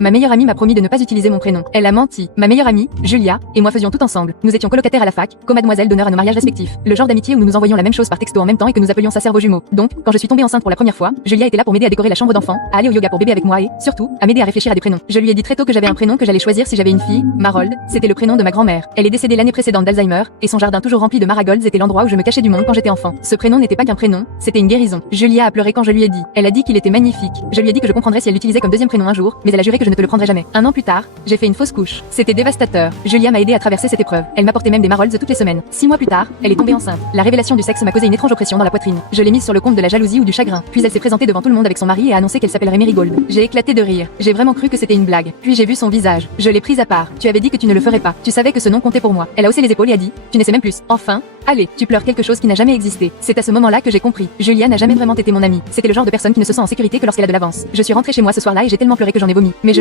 Ma meilleure amie m'a promis de ne pas utiliser mon prénom. Elle a menti. Ma meilleure amie, Julia, et moi faisions tout ensemble. Nous étions colocataires à la fac, co-mademoiselle d'honneur à nos mariages respectifs. Le genre d'amitié où nous nous envoyions la même chose par texto en même temps et que nous appelions ça cerveau jumeau. Donc, quand je suis tombée enceinte pour la première fois, Julia était là pour m'aider à décorer la chambre d'enfant, à aller au yoga pour bébé avec moi et, surtout, à m'aider à réfléchir à des prénoms. Je lui ai dit très tôt que j'avais un prénom que j'allais choisir si j'avais une fille, Marold, c'était le prénom de ma grand-mère. Elle est décédée l'année précédente d'Alzheimer, et son jardin toujours rempli de marigolds était l'endroit où je me cachais du monde quand j'étais enfant. Ce prénom n'était pas qu'un prénom, c'était une guérison. Julia a pleuré quand je lui ai dit. Elle a dit qu'il était magnifique. Je lui ai dit que je comprendrais si elle l'utilisait comme deuxième prénom un jour, mais elle a juré que je ne te le prendrais jamais. Un an plus tard, j'ai fait une fausse couche. C'était dévastateur. Julia m'a aidé à traverser cette épreuve. Elle m'apportait même des marolds toutes les semaines. 6 mois plus tard, elle est tombée enceinte. La révélation du sexe m'a causé une étrange oppression dans la poitrine. Je l'ai mise sur le compte de la jalousie ou du chagrin. Puis elle s'est présentée devant tout le monde avec son mari et a annoncé qu'elle s'appellerait Marigold. J'ai éclaté de rire. J'ai vraiment cru que c'était une blague. Puis j'ai vu son visage. Je l'ai prise à part. Tu avais dit que tu ne le ferais pas. Tu savais que ce nom comptait pour moi. Elle a haussé les épaules et a dit, tu ne sais même plus. Enfin, allez, tu pleures quelque chose qui n'a jamais existé. C'est à ce moment-là que j'ai compris. Julia n'a jamais vraiment été mon amie. C'était le genre de personne qui ne se sent en sécurité que lorsqu'elle a de l'avance. Je suis rentrée chez moi ce soir-là et j'ai tellement pleuré que j'en ai vomi. Mais